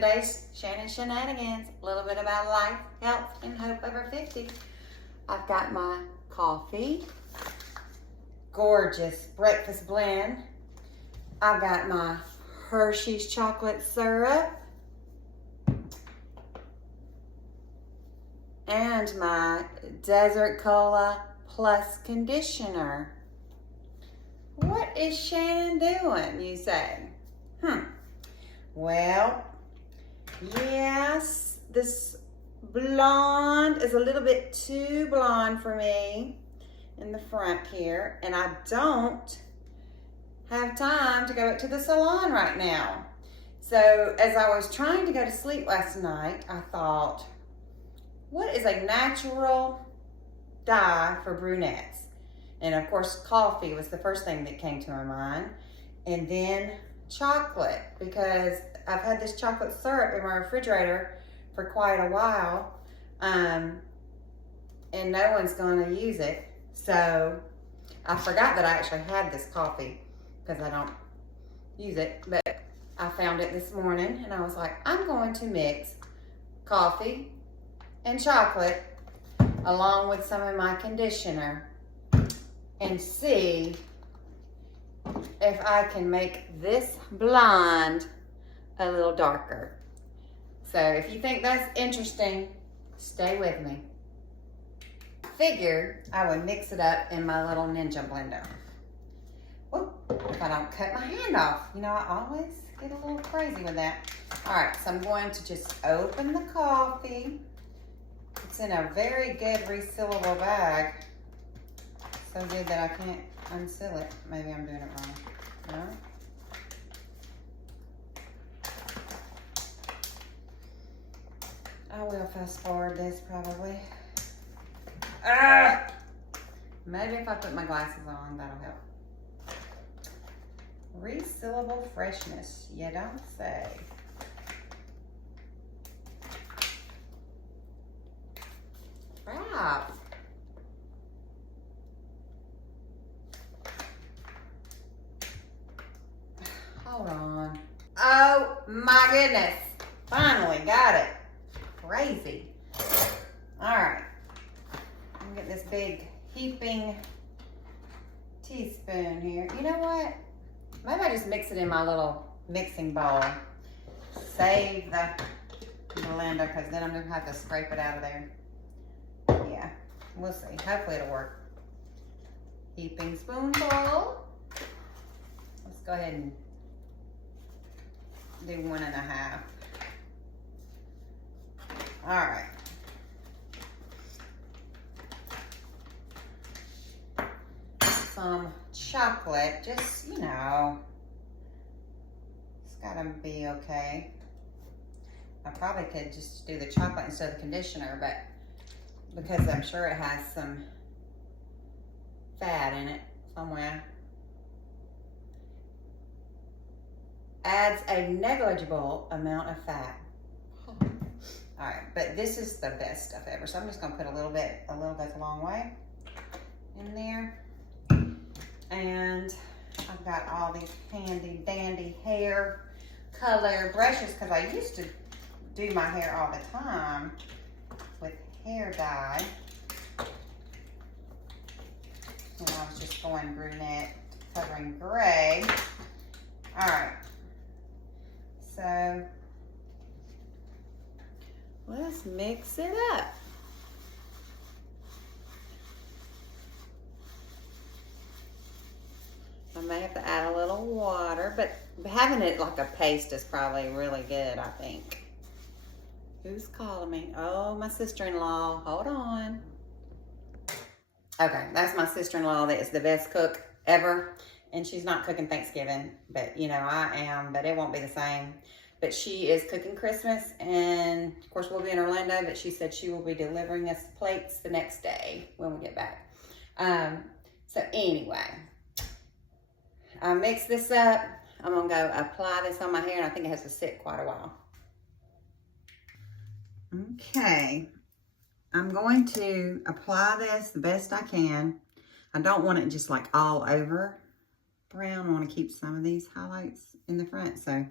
today's Shannon Shenanigans. A little bit about life, health, and hope over 50. I've got my coffee, gorgeous breakfast blend. I've got my Hershey's chocolate syrup and my Desert Cola Plus conditioner. What is Shannon doing, you say? Well, yes, this blonde is a little bit too blonde for me in the front here, and I don't have time to go to the salon right now. So as I was trying to go to sleep last night, I thought, what is a natural dye for brunettes? And of course, coffee was the first thing that came to my mind. And then chocolate, because I've had this chocolate syrup in my refrigerator for quite a while, and no one's gonna use it. So I forgot that I actually had this coffee because I don't use it, but I found it this morning and I was like, I'm going to mix coffee and chocolate along with some of my conditioner and see if I can make this blonde a little darker. So if you think that's interesting, stay with me. I figured I would mix it up in my little Ninja blender. Whoop, if I don't cut my hand off. You know, I always get a little crazy with that. All right, so I'm going to just open the coffee. It's in a very good resealable bag. So good that I can't unseal it. Maybe I'm doing it wrong. No? I will fast forward this probably. Maybe if I put my glasses on, that'll help. Resealable freshness, you don't say. Wow. Hold on. Oh my goodness. Finally got it. Crazy. All right. I'm gonna get this big heaping teaspoon here. You know what? Maybe I just mix it in my little mixing bowl. Save the blender because then I'm gonna have to scrape it out of there. Yeah, we'll see. Hopefully it'll work. Heaping spoonful. Let's go ahead and do 1.5. All right. Some chocolate, just, you know, it's gotta be okay. I probably could just do the chocolate instead of the conditioner, but because I'm sure it has some fat in it somewhere. Adds a negligible amount of fat. All right, but this is the best stuff ever. So I'm just gonna put a little bit goes a long way in there. And I've got all these handy dandy hair color brushes because I used to do my hair all the time with hair dye. And I was just going brunette, covering gray. All right, so let's mix it up. I may have to add a little water, but having it like a paste is probably really good, I think. Who's calling me? Oh, my sister-in-law. Hold on. Okay, that's my sister-in-law that is the best cook ever. And she's not cooking Thanksgiving, but you know, I am, but it won't be the same. But she is cooking Christmas, and of course we'll be in Orlando, but she said she will be delivering us plates the next day when we get back. So anyway, I mix this up. I'm gonna go apply this on my hair, and I think it has to sit quite a while. Okay, I'm going to apply this the best I can. I don't want it just like all over brown. I want to keep some of these highlights in the front, so I'm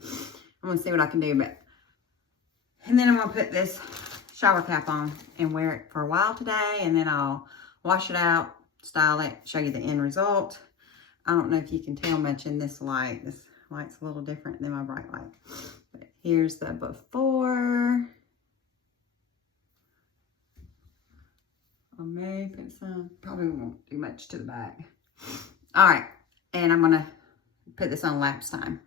gonna see what I can do, but And then I'm gonna put this shower cap on and wear it for a while today, and then I'll wash it out, style it, show you the end result. I don't know if you can tell much in this light. This light's a little different than my bright light. But here's the before. I may put some, probably won't do much to the back. All right, and I'm gonna put this on lapse time.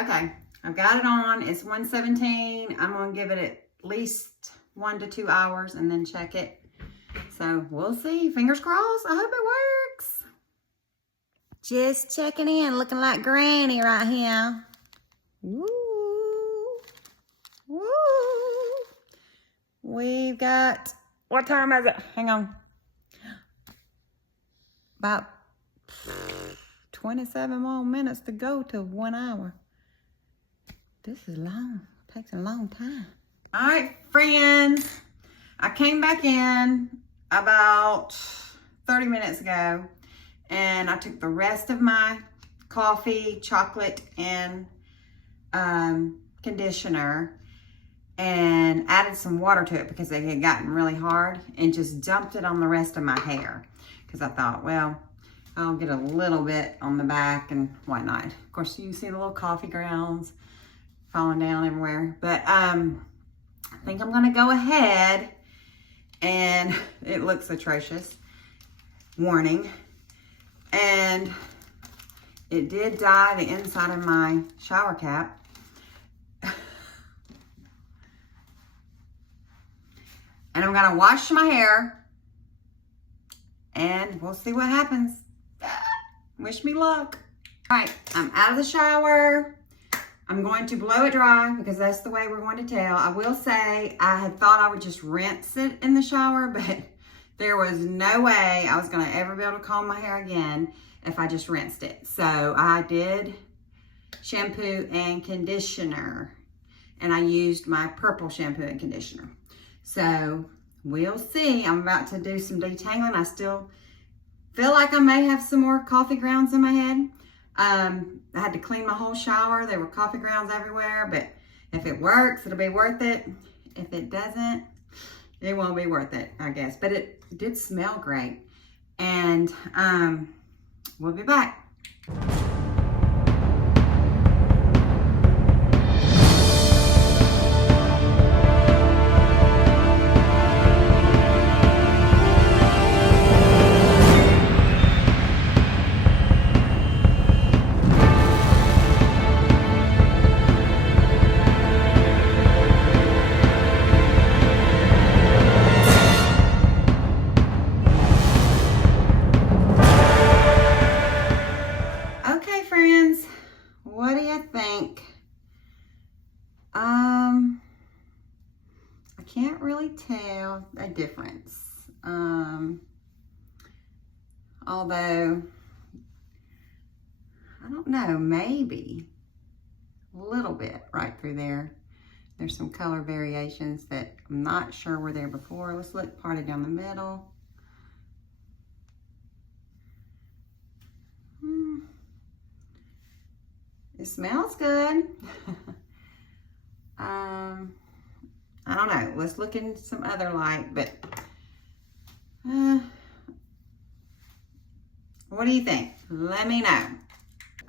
Okay, I've got it on. It's 1:17. I'm gonna give it at least 1 to 2 hours and then check it. So we'll see. Fingers crossed. I hope it works. Just checking in, looking like Granny right here. Woo! Woo! We've got, what time is it? Hang on. About 27 more minutes to go to 1 hour. This is long. It takes a long time. All right, friends. I came back in about 30 minutes ago, and I took the rest of my coffee, chocolate, and conditioner and added some water to it because it had gotten really hard, and just dumped it on the rest of my hair because I thought, well, I'll get a little bit on the back and whatnot. Of course, you can see the little coffee grounds falling down everywhere. But I think I'm gonna go ahead, and it looks atrocious. Warning. And it did dye the inside of my shower cap. And I'm gonna wash my hair, and we'll see what happens. Wish me luck. All right, I'm out of the shower. I'm going to blow it dry because that's the way we're going to tell. I will say I had thought I would just rinse it in the shower, but there was no way I was gonna ever be able to comb my hair again if I just rinsed it. So I did shampoo and conditioner, and I used my purple shampoo and conditioner. So we'll see. I'm about to do some detangling. I still feel like I may have some more coffee grounds in my head. I had to clean my whole shower. There were coffee grounds everywhere, but if it works, it'll be worth it. If it doesn't, it won't be worth it, I guess. But it did smell great. And we'll be back. What do you think? I can't really tell a difference. Although, I don't know, maybe a little bit right through there. There's some color variations that I'm not sure were there before. Let's look parted down the middle. It smells good. I don't know. Let's look in some other light, but what do you think? Let me know.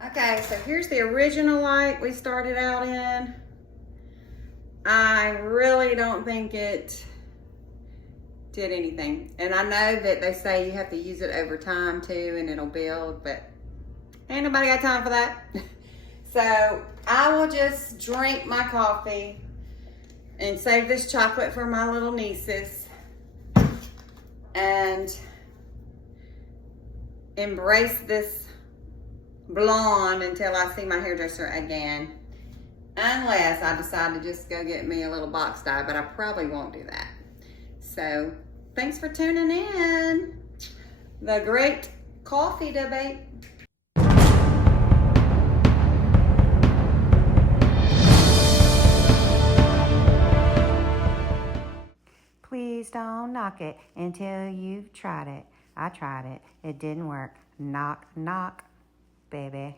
Okay, so here's the original light we started out in. I really don't think it did anything. And I know that they say you have to use it over time too, and it'll build, but ain't nobody got time for that. So I will just drink my coffee and save this chocolate for my little nieces and embrace this blonde until I see my hairdresser again. Unless I decide to just go get me a little box dye, but I probably won't do that. So, thanks for tuning in. The great coffee debate. Please don't knock it until you've tried it. I tried it. It didn't work. Knock, knock, baby.